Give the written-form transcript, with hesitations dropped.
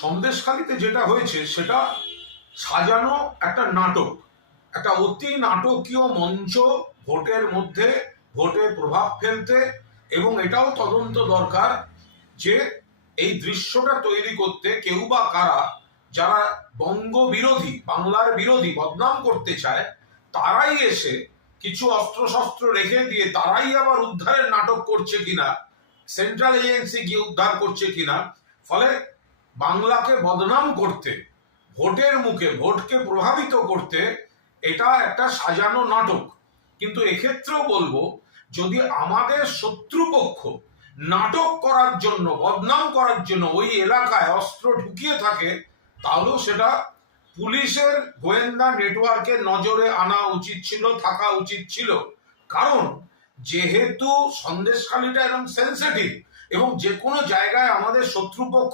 সন্দেশখালিতে যেটা হয়েছে সেটা সাজানো একটা নাটক, একটা অতি নাটকীয় মঞ্চ ভোটের মধ্যে, ভোটে প্রভাব ফেলতে। এবং এটাও তদন্ত দরকার যে এই দৃশ্যটা তৈরি করতে কেউ বা কারা, যারা বঙ্গ বিরোধী, বাংলার বিরোধী বদনাম করতে চায়, তারাই এসে কিছু অস্ত্রশস্ত্র রেখে দিয়ে তারাই আবার উদ্ধারের নাটক করছে কিনা, সেন্ট্রাল এজেন্সি গিয়ে উদ্ধার করছে কিনা। ফলে বাংলাকে বদনাম করতে, ভোটের মুখে ভোটকে প্রভাবিত করতে এটা একটা সাজানো নাটক। কিন্তু এক্ষেত্রেও বলবো, যদি আমাদের শত্রুপক্ষ নাটক করার জন্য, বদনাম করার জন্য ওই এলাকায় অস্ত্র ঢুকিয়ে থাকে, তাহলেও সেটা পুলিশের গোয়েন্দা নেটওয়ার্কের নজরে আনা উচিত ছিল, থাকা উচিত ছিল। কারণ যেহেতু সন্দেশখালিটা এরকম সেন্সিটিভ এবং যে কোনো জায়গায় আমাদের শত্রুপক্ষ